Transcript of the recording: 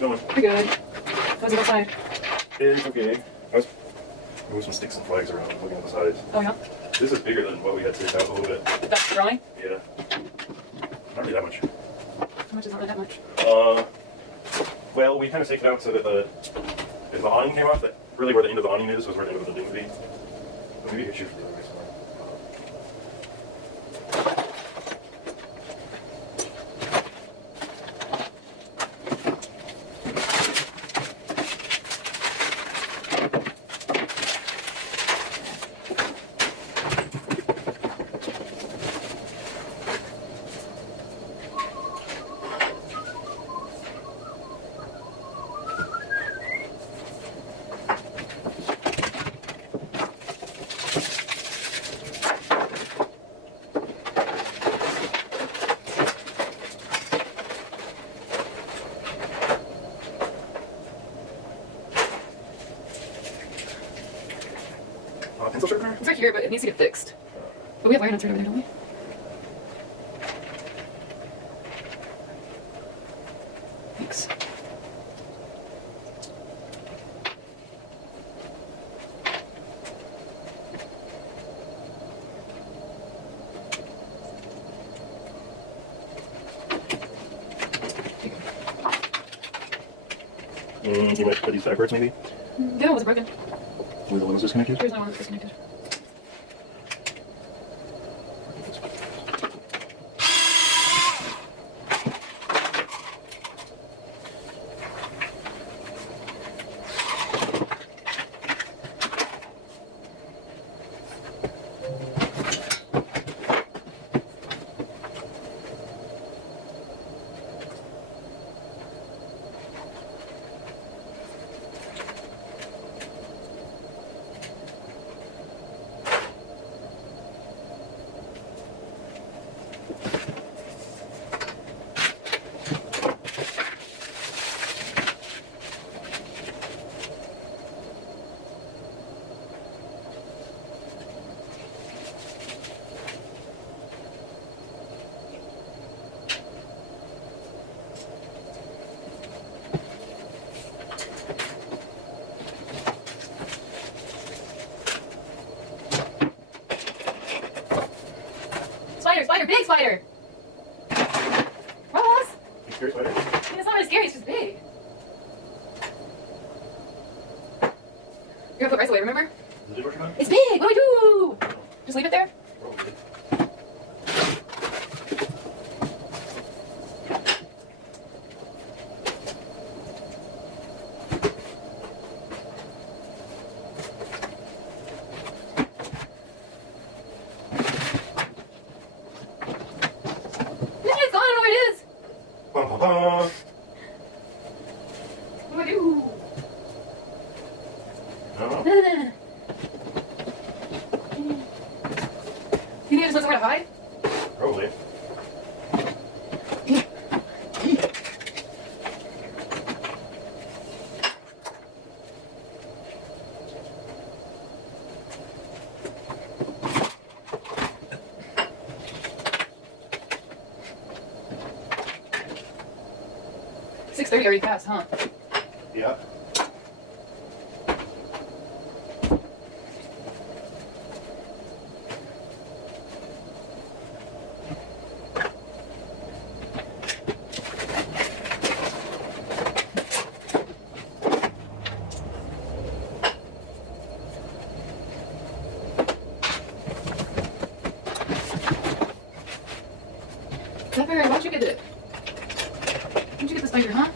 going? Pretty good. How's it outside? It's okay. I was moving some sticks and flags around, looking at the sides. Oh yeah? This is bigger than what we had staked out a little bit. That's growing? Yeah. Not really that much. How much is not really that much? Well, we kind of staked it out so that if the awning came off, that really where the end of the awning is was where the end of the building would be. But maybe you could shoot from the other way somewhere. Pencil sharpener? It's right here, but it needs to get fixed. But we have wire nuts right over there, don't we? Thanks. You might put these backwards, maybe? The other one wasn't broken. Were the ones disconnected? Here's another one that's disconnected. Spider, spider, big spider! Ross! You scared spider? I mean, it's not really scary, it's just big. You're gonna put rice away, remember? Is it working on? It's big! What do we do? Just leave it there? Probably. It's gone, I don't know where it is! Bum, bum, bum. What do I do? I don't know. You need to find somewhere to hide? Probably. $6:30 already passed, huh? Yeah. Pepper, why'd you get it? Why'd you get the spider, huh?